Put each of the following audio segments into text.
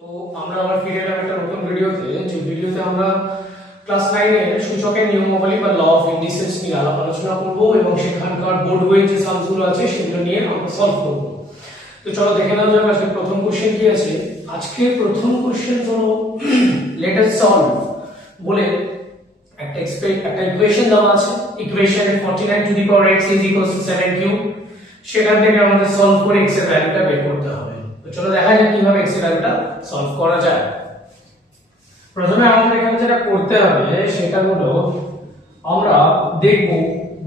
তো আমরা আবার ফিরে এলাম একটা নতুন ভিডিওতে। যে ভিডিওতে আমরা ক্লাস 9 এর সূচকের নিয়মাবলী বা ল অফ ইন্ডিসেস নিয়ে আলোচনা করব এবং সেখানকার বোর্ড ওয়েজ যে সামগুলো আছে সেগুলো নিয়ে আমরা সলভ করব। তো চলো দেখে নেওয়া যাক আজকে প্রথম কোশ্চেন কি আছে। আজকে প্রথম কোশ্চেন হলো লেট আস সলভ বলে একটা ইকুয়েশন দেওয়া আছে। ইকুয়েশনে 49 two the power x is equal to 7 cube. সেখান থেকে আমাদের সলভ করে x এর ভ্যালুটা বের করতে হবে। তো চলো দেখা যাক কিভাবে x এর ভ্যালুটা সলভ করা যায়। প্রথমে আমাদের এখানে যেটা করতে হবে সেটা হলো আমরা দেখব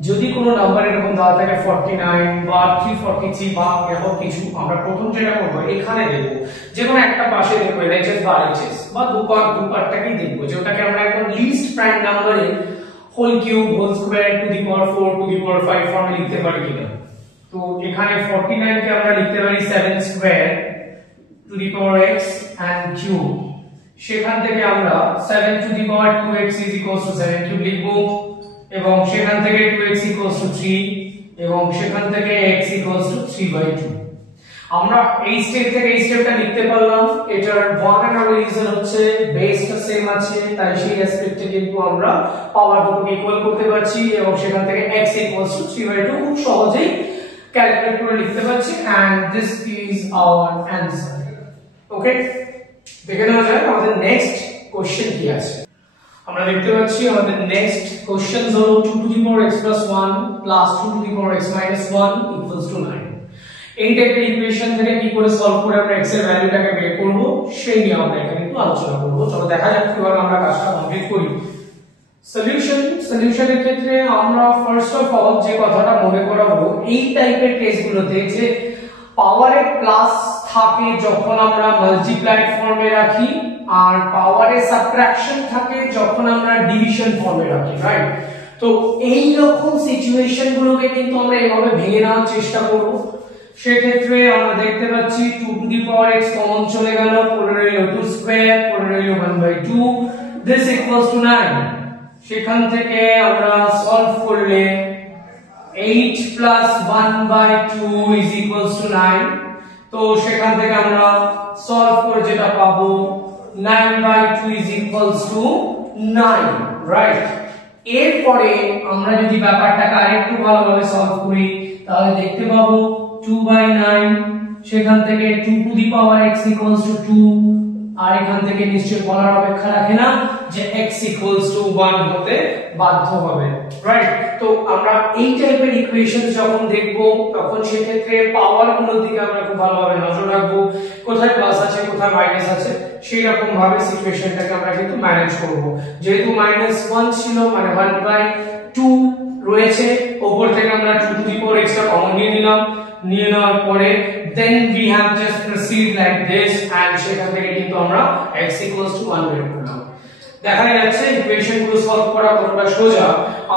যদি কোনো নাম্বার এরকম দেওয়া থাকে 49 বা 343 বা এরকম কিছু, আমরা প্রথম যেটা করব এখানে দেখব যে কোনো একটা পাশে দেখব LHS বা RHS বা দু পার্টটাকেই দেখব যে ওটাকে আমরা একদম লিস্ট প্রাইম নাম্বারে whole cube whole square to the power 4 to the power 5 ফর্মে লিখতে পারি কিনা। তো এখানে 49 কে আমরা লিখতে পারি 7 square to the power x and cube. সেখান থেকে আমরা 7 to the power 2x is equals to 7 cube লিখব এবং সেখান থেকে 2x ইকুয়ালস টু 3 এবং সেখান থেকে x ইকুয়ালস টু 3/2। আমরা এই স্টেপ থেকে এই স্টেপটা লিখতে পারলাম। এটার ওয়ান এন্ড অনলি রিজন হচ্ছে বেসটা সেম আছে, তাই সেই অ্যাসপেক্টে কিন্তু আমরা পাওয়ার দুটোকে ইকুয়াল করতে পারছি এবং সেখান থেকে x ইকুয়ালস টু 3/2 খুব সহজেই ক্যালকুলেট করে লিখতে পারছি and this is our answer. ওকে, দেখে নেওয়া যাক আমাদের নেক্সট কোশ্চেন কি আছে। আমরা দেখতে পাচ্ছি আমাদের নেক্সট কোশ্চেন হলো 2 two the power x + 1 + 2 two the power x - 1 = 9। এই টাইপের ইকুয়েশন থেকে কি করে সলভ করে আমরা x এর ভ্যালুটাকে বের করব সেই নিয়ে আমরা এখানে একটু আলোচনা করব। চলো দেখা যাক কিভাবে আমরা কাজটা কমপ্লিট করি। সলিউশনের ক্ষেত্রে আমরা ফার্স্ট অফ অল যে কথাটা মনে করাবো এই টাইপের কেসগুলোতে যে পাওয়ারে প্লাস থাকে যখন আমরা মাল্টিপ্লাইড ফর্মে রাখি আর পাওয়ারে সাবট্রাকশন থাকে যখন আমরা ডিভিশন ফর্মে রাখি, রাইট? তো এই রকম সিচুয়েশন গুলোকে কিন্তু আমরা এভাবে ভেঙে নেওয়ার চেষ্টা করব। সেক্ষেত্রে আমরা দেখতে পাচ্ছি 2 two the power x common চলে গেল, পড়ে রইল 2 স্কয়ার, পড়ে রইল 1/2, this equals to 9। সেখান থেকে আমরা সলভ করলে 8 + 1/2 is equals to 9। তো সেখান থেকে আমরা সলভ করে যেটা পাবো 9/2 is equals to 9, রাইট? এরপরে আমরা যদি ব্যাপারটাকে আরেকটু ভালোভাবে সলভ করি তাহলে দেখতে পাবো 2/9, সেখান থেকে 2 two the power x equals to 2, আর এখান থেকে নিশ্চয়ই বলার অপেক্ষা রাখে না যে x equals to 1 হতে বাধ্য হবে, রাইট? তো আমরা এই টাইপের ইকুয়েশন যখন দেখব তখন সেক্ষেত্রে পাওয়ার গুলোর দিকে আমরা খুব ভালোভাবে নজর রাখবো, কোথায় প্লাস আছে কোথায় মাইনাস আছে সেই রকম ভাবে সিচুয়েশনটাকে আমরা কিন্তু ম্যানেজ করব। যেহেতু -1 ছিল মানে 1/2 রয়েছে, উপর থেকে আমরা 2 টু দি পাওয়ার x টা কমন নিয়ে নিলাম, নিয়ে নেওয়ার পরে then we have just proceed like this and সেখান থেকে কিন্তু আমরা x equals to 1 বের করলাম। দেখা যাচ্ছে ইকুয়েশন গুলো সলভ করা কতটা সোজা।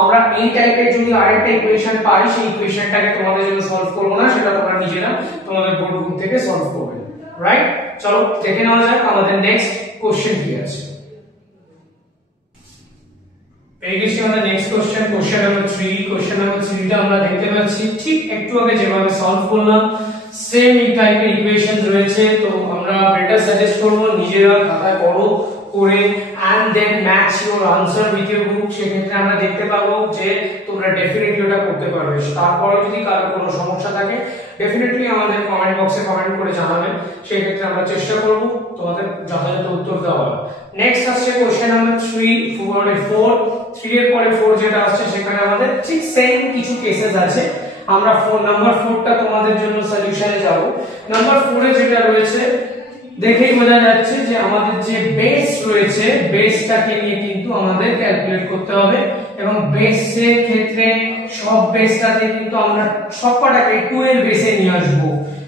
আমরা এই টাইপের যদি আরেকটা ইকুয়েশন পাই সেই ইকুয়েশনটাকে তোমাদের জন্য সলভ করব না, সেটা তোমরা নিজেরা তোমাদের বোর্ড বুক থেকে সলভ করবে, রাইট? চলো দেখে নেওয়া যাক আমাদের নেক্সট কোশ্চেন কি আছে। এই গেছি আমাদের next question number 3। Question number 3 টা আমরা দেখতে পাচ্ছি ঠিক একটু আগে যেভাবে সলভ করলাম সেম এই টাইপের ইকুয়েশন রয়েছে। তো আমরা বেটার সাজেস্ট করব নিজেরা খাতায় পড়ো করে and then match your answer with your book। সেক্ষেত্রে আমরা দেখতে পাবো যে তোমরা ডেফিনেটলি ওটা করতে পারবে। তারপরে যদি কারো কোনো সমস্যা থাকে ডেফিনেটলি আমাদের কমেন্ট বক্সে কমেন্ট করে জানাবেন, সেই ক্ষেত্রে আমরা চেষ্টা করব তোমাদের যথাযথ উত্তর দেওয়ার। নেক্সট আসছে কোশ্চেন নাম্বার 3 এর পরে 4 যেটা আসছে সেখানে আমাদের ঠিক সেম কিছু কেসেস আছে। আমরা নাম্বার 4 টা তোমাদের জন্য সলিউশনে যাব। নাম্বার 4 এ যেটা রয়েছে দেখেই বোঝা যাচ্ছে যে আমাদের যে বেস রয়েছে বেসটাকে নিয়ে কিন্তু আমাদের ক্যালকুলেট করতে হবে এবং বেসের ক্ষেত্রে সব বেসটাতে কিন্তু আমরা সবকটাকে 2 এর বেসে নিয়ে আসব।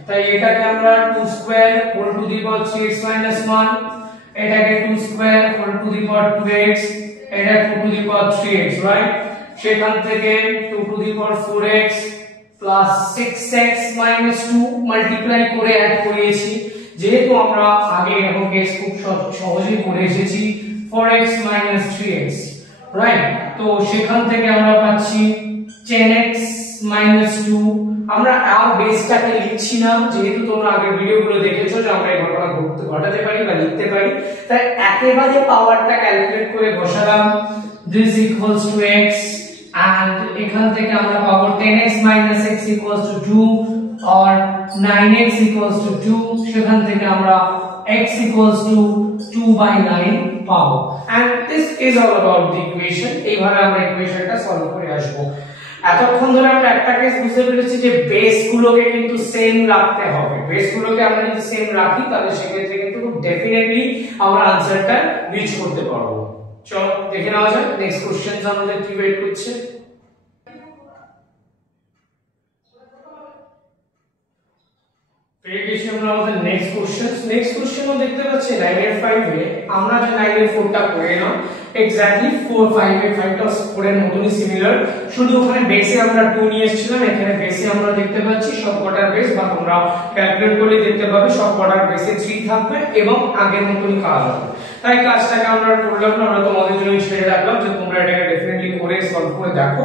তাই এটাকে আমরা 2 square whole to the power 3x - 1, এটাকে 2 square whole to the power 2x, এটা 2 two the power 3x, right? সেখান থেকে 2 two the power 4x plus 6x - 2 multiply করে অ্যাড করিয়েছি। যেহেতু আমরা আগে এরকম কেস খুব সহজেই করে এসেছি 4x - 3x, রাইট? তো সেখান থেকে আমরা পাচ্ছি 10x 2 আমরা আর বেসটাকে লিখছি না, যেহেতু তোমরা আগের ভিডিওগুলো দেখেছো যে আমরা এই ঘটনা ঘটাতে পারি বা লিখতে পারি, তাই একেবারে পাওয়ারটা ক্যালকুলেট করে বসালাম। this equals to x and এখান থেকে আমরা পাবো 10x - x equals to 2 or 9x equals to 2, সেখান থেকে আমরা x equals to 2/9 পাবো। and this is all about the equation। এইভাবে আমরা ইকুয়েশনটা সলভ করে আসবো। এতক্ষণ ধরে আমরা একটা কেস বুঝতে পেরেছি যে বেস গুলোকে কিন্তু সেম রাখতে হবে। বেস গুলোকে আমরা যদি সেম রাখি তাহলে সেক্ষেত্রে কিন্তু ডেফিনেটলি আমরা আনসারটা রিচ করতে পারবো। চলো দেখে নেওয়া যাক নেক্সট কোশ্চেন আমাদের কি ওয়েট করছে। পেয়ে গেছি আমরা আমাদের নেক্সট কোশ্চেন। নেক্সট কোশ্চেনও দেখতে পাচ্ছি 9 এর 5 এ আমরা যে 9 এর 4 টা করে না, এক্স্যাক্টলি 4 5 এর 5 টা 4 এর মতই সিমিলার, শুধু ওখানে বেসে আমরা 2 নিয়ে এসেছিলাম, এখানে বেসে আমরা দেখতে পাচ্ছি সবকটার বেস বা তোমরা ক্যালকুলেট করলে দেখতে পাবে সবকটার বেসে 3 থাকবে এবং আগের মতই কাজ হবে। তাই কাজটাকে আমরা করলাম না, আমরা তোমাদের জন্য ছেড়ে রাখলাম যে তোমরা এটাকে ডেফিনেটলি করে সলভ করে দেখো,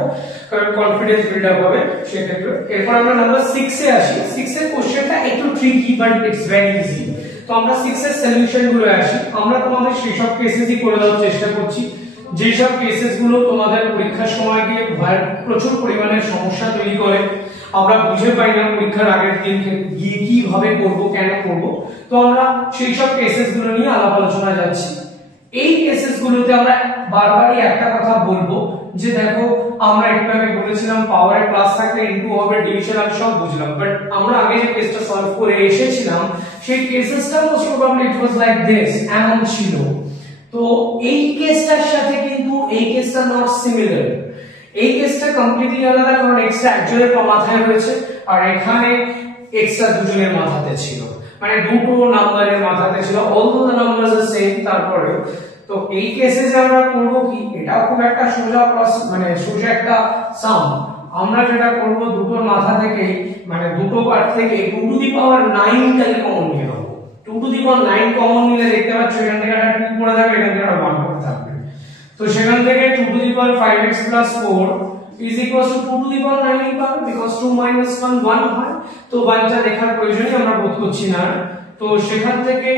কারণ কনফিডেন্স বিল্ড আপ হবে সেক্ষেত্রে। এরপর আমরা নাম্বার 6 এ আসি। 6 এর কোশ্চেনটা একটু tricky but it's very easy. তো আমরা 6 এর সলিউশন গুলো আসি। আমরা তোমাদের সেই সব কেসেসই করে দেওয়ার চেষ্টা করছি যে সব কেসেস গুলো তোমাদের পরীক্ষার সময় গিয়ে প্রচুর পরিমাণে সমস্যা তৈরি করে, আমরা বুঝে পাই না পরীক্ষার আগের দিন গিয়ে কিভাবে করব, কেন করব। তো আমরা সেই সব কেসেস গুলো নিয়ে আলাপ আলোচনা যাচ্ছি। এই কেসেস গুলোতে আমরা বারবারই একটা কথা বলবো যে দেখো আমরা একটু আগে বলেছিলাম পাওয়ারে প্লাস থাকলে ইনটু হবে, ডিভিশন আমি সব বুঝলাম, বাট আমরা আগে যে কেসটা সলভ করে এসেছিলাম সেই কেসেসটা most probably it was like this, এমন ছিল। তো এই কেসটার সাথে কিন্তু এই কেসটা নট সিমিলার। এই কেসটা কমপ্লিটলি আলাদা, কারণ এক্সটা একজনের মাথায় রয়েছে আর এখানে এক্সটা দুজনের মাথাতে ছিল, মানে দুটো নাম্বারের মাথাতে ছিল, although the numbers are same. তারপরে তো এই কেসে যে আমরা করব কি, এটা খুব একটা সোজা মানে সোজা একটা সাম। আমরা যেটা করব দুটোর মাথা থেকে মানে দুটো পার্ট থেকে 2 টু দি পাওয়ার 9 টাকে কমন নিয়ে নেব। 2 টু দি পাওয়ার 9 কমন নিলে দেখতে পাচ্ছ এখান থেকে একটা 2 পড়ে যাবে, এখান থেকে একটা 1 পড়ে থাকবে। তো সেখান থেকে 2 two the power 5x + 4 is equals to 2 to the power 9 পাবে, because 2 minus 1 1 হয়। তো 1টা দেখার প্রয়োজনই আমরা বোধ করছি না। তো সেখান থেকে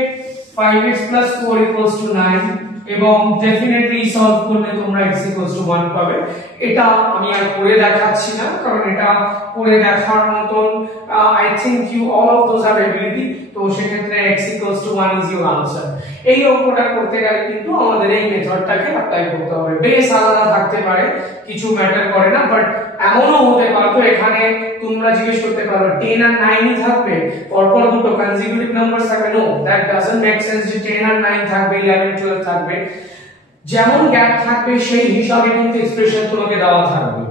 5x + 4 equals to 9 এবং ডেফিনেটলি সলভ করলে তোমরা x equals to 1 পাবে। এটা আমি আর করে দেখাচ্ছি না, কারণ এটা করে দেখার মতন I think you all of those have ability। তো সেক্ষেত্রে x equals to 1 is your answer। এই অঙ্কটা করতে গেলে কিন্তু আমাদের এই মেথডটাকে অ্যাপ্লাই করতে হবে। বেস আলাদা থাকতে পারে, কিছু ম্যাটার করে না, বাট এমনও হতে পারতো এখানে তোমরা জিজ্ঞেস করতে পারো 10 আর 9 ই থাকবে, পরপর দুটো কনজিকিউটিভ নাম্বারস থাকবে। No, that doesn't make sense যে 10 আর 9 থাকবে, 11 12 থাকবে। যেমন গ্যাপ থাকবে সেই হিসাবে কিন্তু এক্সপ্রেশন তোমাকে দেওয়া থাকবে,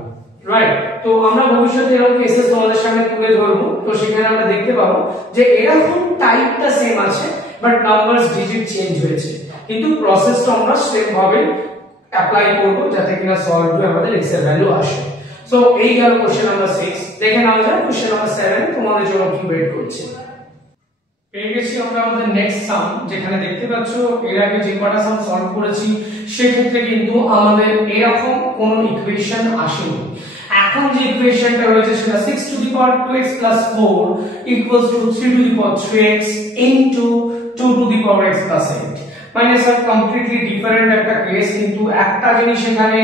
রাইট? তো আমরা ভবিষ্যতে এরকম কেসেস তোমাদের সামনে তুলে ধরবো। তো সেখানে আমরা দেখতে পাবো যে এরকম টাইপটা সেম আছে, বাট নাম্বারস ডিজিট চেঞ্জ হয়েছে, কিন্তু প্রসেসটা আমরা সেম ভাবে অ্যাপ্লাই করব যাতে কিনা সলভ হয়ে আমাদের x এর ভ্যালু আসে। সো এই গেল কোশ্চেন নাম্বার 6। দেখে নাও যায় কোশ্চেন নাম্বার 7 তোমাদের জন্য কি ওয়েট করছে। পেয়ে গেছি আমরা আমাদের নেক্সট সাম, যেখানে দেখতে পাচ্ছ এর আগে যে কটা সাম সলভ করেছি সেক্ষেত্রে কিন্তু আমাদের এরকম কোনো ইকুয়েশন আসেনি। এখন যে ইকুয়েশনটা রয়েছে সেটা 6 to the power 2x + 4 equals to 3 to the power 3x into 2 to the power x + 8। মানে স্যার কমপ্লিটলি ডিফারেন্ট একটা কেস, কিন্তু একটা জিনিস এখানে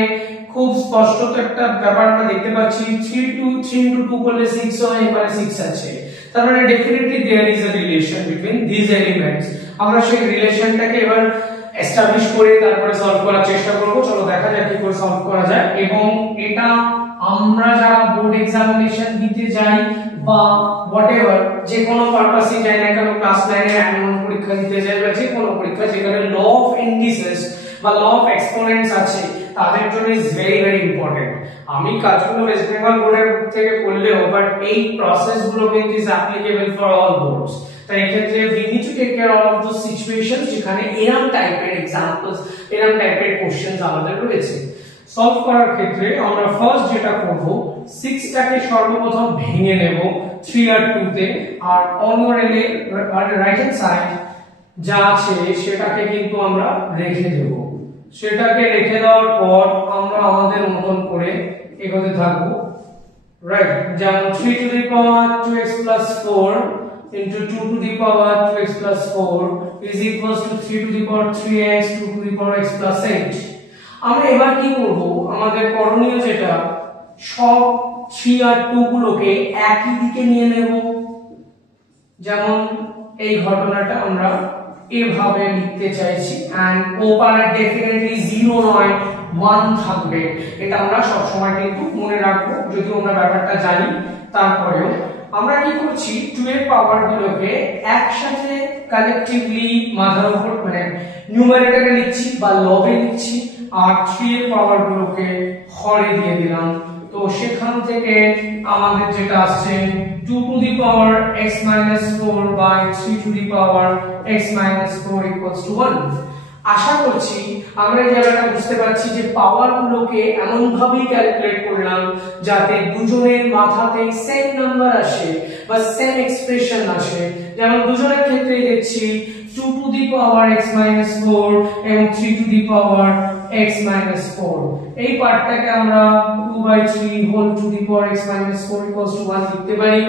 খুব স্পষ্ট তো একটা ব্যাপার আমরা দেখতে পাচ্ছি, 3 into 2 করলে 6 হয়, এবারে 6 আছে, তার মানে definitely there is a relation between this elements. আমরা সেই রিলেশনটাকে এবার এস্টাবলিশ করে তারপরে সলভ করার চেষ্টা করব। চলো দেখা যাক কি করে সলভ করা যায়। এবং এটা আমরা যারা বোর্ড এক্সামিনেশন দিতে যাই বা হোয়াটএভার যে কোনো পারপাসে যাই না কেন, ক্লাস 9 এর অ্যানুয়াল পরীক্ষা দিতে যাই বা যে কোনো পরীক্ষা যেখানে ল অফ ইন্ডিসেস বা ল অফ এক্সপোনেন্টস আছে তাদের জন্য ইজ ভেরি ভেরি ইম্পর্টেন্ট। আমি কাজগুলো ওয়েস্ট বেঙ্গল বোর্ডের থেকে করলেও বাট এই প্রসেসগুলো কিন্তু is applicable for all boards. তাই এক্ষেত্রে we need to take care of those situations যেখানে এরকম টাইপের এক্সাম্পলস, এরকম টাইপের কোশ্চেনস আমাদের রয়েছে। সলভ করার ক্ষেত্রে আমরা ফার্স্ট যেটা করব 6 টাকে সর্বপ্রথম ভেঙে নেব 3 আর 2 তে, আর অন্যরেলে রাইট হ্যান্ড সাইড যা আছে সেটাকে কিন্তু আমরা রেখে দেব। সেটাকে রেখে দেওয়ার পর আমরা আমাদের মতন করে এগোতে থাকবো। রাইট, যেমন 3 two the power 2x plus 4 into 2 to the power 2x plus 4 is equals to 3 to the power 3x 2 to the power x plus 8। আমরা এবার কি করব, আমাদের করণীয় যেটা, সব 3 আর 2 গুলোকে একই দিকে নিয়ে নেব। যেমন এই ঘটনাটা আমরা এভাবে লিখতে চাইছি, এন্ড ওপারে ডেফিনেটলি 0 নয় 1 থাকবে, এটা আমরা সব সময় কিন্তু মনে রাখবো, যদিও আমরা ব্যাপারটা জানি। তারপরেও আমরা কি করছি, 2 এর পাওয়ার গুলোকে একসাথে কালেক্টিভলি মাথার উপর মানে নিউমারেটরে লিখছি বা লবে লিখছি, আর 3 এর পাওয়ার গুলোকে হরে দিয়ে দিলাম। তো সেখান থেকে আমাদের যেটা আসছে 2 to the power x minus 4 by 3 to the power x minus 4 equals to 1। আশা করছি আমরা এই জায়গাটা বুঝতে পারছি যে পাওয়ার গুলোকে এমন ভাবেই ক্যালকুলেট করলাম যাতে দুজনের মাথাতে সেম নাম্বার আসে বা সেম এক্সপ্রেশন আসে। যেমন দুজনের ক্ষেত্রেই দেখছি 2 to the power x minus 4 এবং 3 to the power x minus 4। এই পার্টটাকে আমরা 2/3 whole to the power x minus 4 equals to 1 লিখতে পারি।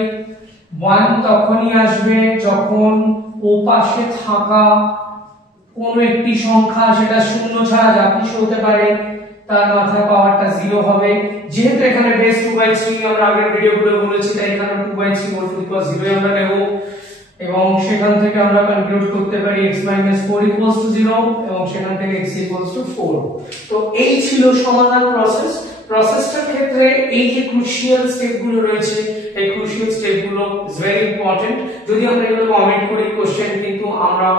1 তখনই আসবে যখন ও পাশে থাকা কোন একটি সংখ্যা, সেটা শূন্য ছাড়া যা কিছু হতে পারে, তার মাথায় পাওয়ারটা 0 হবে। যেহেতু এখানে বেস 2/3 আমরা আগের ভিডিওগুলো বলেছি, তাই এখানে 2/3 whole to the power 0 আমরা নেব, এবং সেখান থেকে আমরা কনক্লুড করতে পারি x minus 4 equals to 0 এবং সেখান থেকে x equals to 4। তো এই ছিল সমাধান প্রসেস। প্রসেসটার ক্ষেত্রে এই যে ক্রুশিয়াল স্টেপগুলো রয়েছে, এই ক্রুশিয়াল স্টেপগুলো ইজ ভেরি ইম্পর্টেন্ট। যদি আমরা এগুলো কমেন্ট করি কোশ্চেন কিন্তু আমরা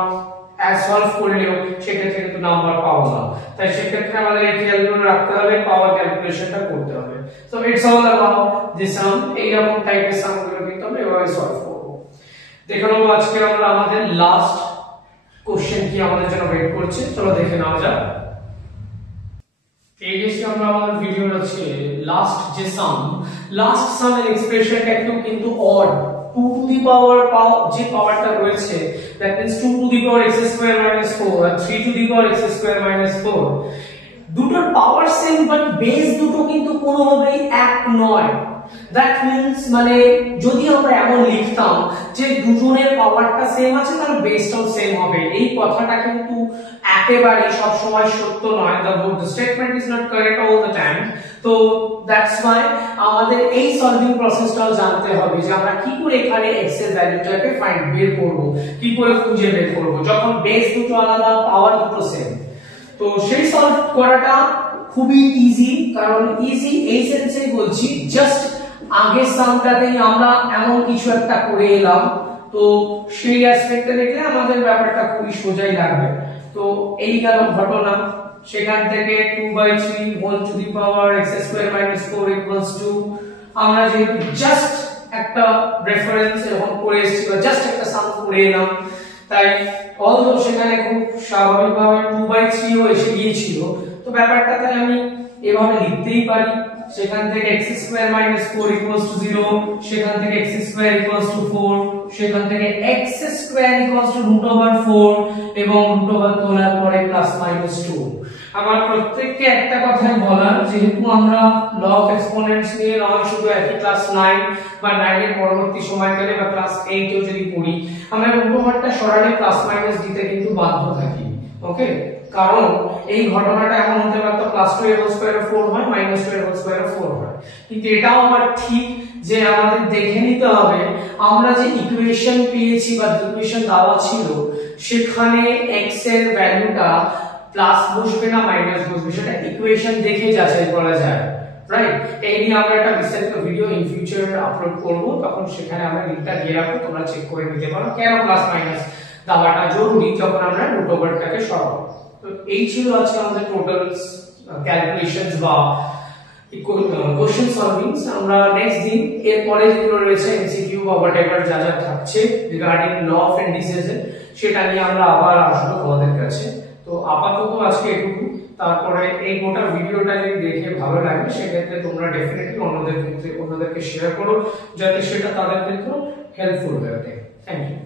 সলভ করলেও সেক্ষেত্রে কিন্তু নাম্বার পাবো না, তাই সেক্ষেত্রে আমাদের এই খেয়ালগুলো রাখতে হবে, পাওয়ার ক্যালকুলেশনটা করতে হবে। So it's all about this sum. এইরকম টাইপের সামগুলো কিন্তু আমরা এভাবে সলভ করব। দেখে নেবো আজকে আমরা আমাদের লাস্ট কোশ্চেন কি আমাদের জন্য ওয়েট করছে, চলো দেখে নেওয়া যাক। এই গেছি আমরা আমাদের ভিডিওর আছে লাস্ট যে সাম এর এক্সপ্রেশনটা একটু কিন্তু অড। 2 to the power যে পাওয়ারটা রয়েছে, that means 2 to the power x square minus 4 R 3 to the power x square minus 4, দুটোর পাওয়ার সেম বাট বেস দুটো কিন্তু কোনোভাবেই এক নয়। দ্যাট মিন্স মানে যদি আমরা এমন লিখতাম যে দুজনের পাওয়ারটা সেম আছে তাহলে বেসটাও সেম হবে, এই কথাটা কিন্তু একেবারে সব সময় সত্য নয়। the statement is not correct all the time। তো দ্যাটস ওয়াই আমাদের এই সলভিং প্রসেসটাও জানতে হবে যে আমরা কি করে এখানে x এর ভ্যালুটাকে ফাইন্ড বের করব, কি করে খুঁজে বের করব যখন বেস দুটো আলাদা পাওয়ার দুটো সেম। তো সেই সলভ করাটা খুবই ইজি, কারণ ইজি এই সেন্সেই বলছি জাস্ট আগের সামটাতেই আমরা এমন কিছু একটা করে এলাম, তো সেই অ্যাসপেক্টে দেখলে আমাদের ব্যাপারটা খুবই সোজাই লাগবে। তো এই গেল ঘটনা, সেখান থেকে 2/3 whole to the power x square minus 4 equals to, আমরা যেহেতু জাস্ট একটা রেফারেন্স এরকম করে এসেছি বা জাস্ট একটা সাম করে এলাম, তাই অলদো সেখানে খুব স্বাভাবিকভাবে 2/3 ও এসে গিয়েছিল। তো ব্যাপারটা তাহলে আমি এভাবে লিখতেই পারি, সেখান থেকে x square minus 4 equals to 0, সেখান থেকে x square equals to 4, সেখান থেকে x square equals to √4 এবং √, তোলার পরে প্লাস মাইনাস 2। আমার প্রত্যেককে একটা কথাই বলার, যেহেতু আমরা ল অফ এক্সপোনেন্টস নিয়ে নয় শুধু একই ক্লাস 9 বা 9 এর পরবর্তী সময়কালে বা ক্লাস 8 এও যদি পড়ি, আমরা √টা সরাসরি প্লাস মাইনাস দিতে কিন্তু বাধ্য থাকি। ওকে, কারণ এই ঘটনাটা এমন হতে পারতো প্লাস 2 এর হোল স্কয়ার 4 হয়, মাইনাস 2 এর হোল স্কয়ার 4 হয়, কিন্তু এটাও আমার ঠিক যে আমাদের দেখে নিতে হবে আমরা যে ইকুয়েশন পেয়েছি বা ইকুয়েশন দেওয়া ছিল সেখানে x এর ভ্যালুটা প্লাস বসবে না মাইনাস বসবে, সেটা ইকুয়েশন দেখে যাচাই করা যায়। রাইট, এই নিয়ে আমরা একটা বিস্তারিত ভিডিও ইন ফিউচার আপলোড করব, তখন সেখানে আমরা লিংকটা দিয়ে রাখবো, তোমরা চেক করে নিতে পারো কেন প্লাস মাইনাস দেওয়াটা জরুরি যখন আমরা √টাকে সরাবো। তো এই ছিল আজকে আমাদের টোটাল ক্যালকুলেশনস বা কোশ্চেন সলভিংস। আমরা নেক্সট দিন এর পরে যেগুলো রয়েছে এমসিকিউ বা হোয়াটএভার যা যা থাকছে রিগার্ডিং ল অফ ইন্ডিসেস সেটা নিয়ে আমরা আবার আসবো তোমাদের কাছে। তো আপাতত আজকে এটুকু, তারপরে এই গোটা ভিডিওটা যদি দেখে ভালো লাগে সেক্ষেত্রে তোমরা ডেফিনেটলি অন্যদেরকে শেয়ার করো যাতে সেটা তাদের ক্ষেত্রে হেল্পফুল হয়ে ওঠে। Thank you.